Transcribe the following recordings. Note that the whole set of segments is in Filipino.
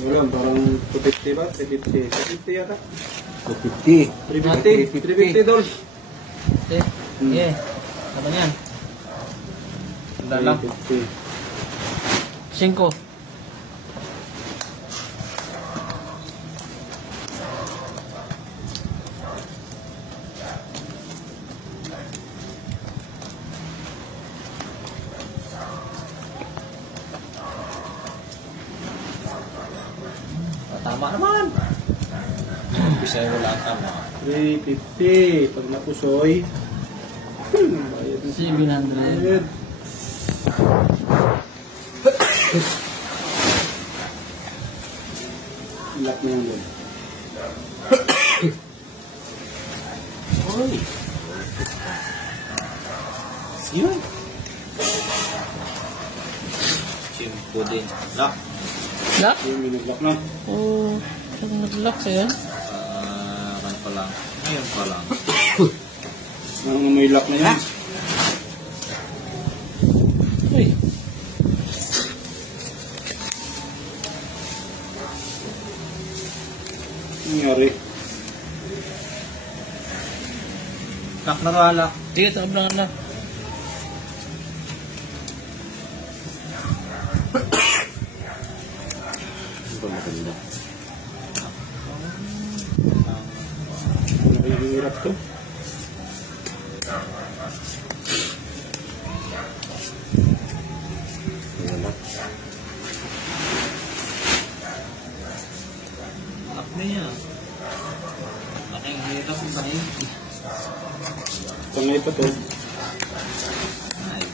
Wala, parang 250 ba? 350. 350 yata. 250. 350. 350 doll. Yeah. Ano yan? Dalam. 350. 5. Tama naman. Bisa wala tama. 350. Pag napusoy. Bayad na 700. Lock na yan doon. Uy. Yun. Simpo din. Lock. Lock? Yung minag-lock na. Oh, saan nag-lock siya? Kan pa lang. Ngayon pa lang. Ano may lock na yan? Uy. Nangyari. Lock na wala. Sige, taob lang na. Ito maganda. Nakihirap to. Wala. Lock na yan. Nakihirap ang tayo. Pangay pa to. Ay.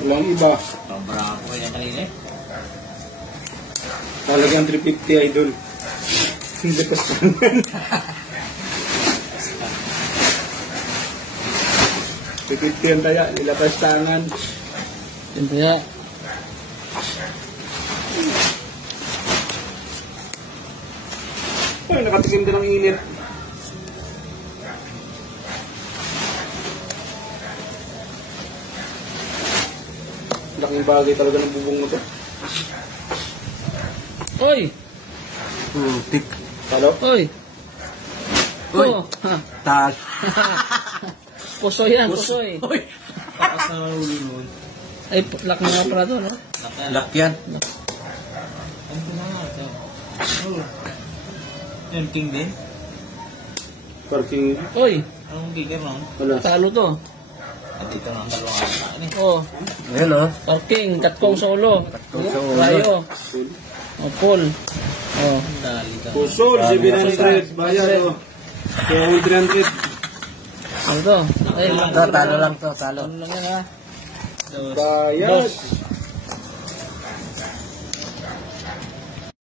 Walang iba. Sobra ako yan kanina eh. Talagang 350 idol. Hindi pa standard. 350 ang taya. Nilapas tangan. Ito ya. Ay, nakatikim din ng init. Laking bagay talaga ng bubong mo to. Uy! Putik. Talo? Uy! Uy! Oh, ha. Tal. Pusoy yan, pusoy. Uy! Pakas na ulo nun. Ay, lock na nga pala to, no? Lock yan. Ano na nga ito? Oh. Yan, king din. Parking. Uy! Anong gigar nun? Wala. Talo to. At ito na ang dalawang kain eh. Oh, Ayan o. parking, katkong solo. Katkong solo. Rayo. Oh, full. Oh. Dali ka. Pusol, 700. Bayad o. 300. Ano to? Ay, Talo lang to, talo. Ano lang yan, ha? Bayad. Dos.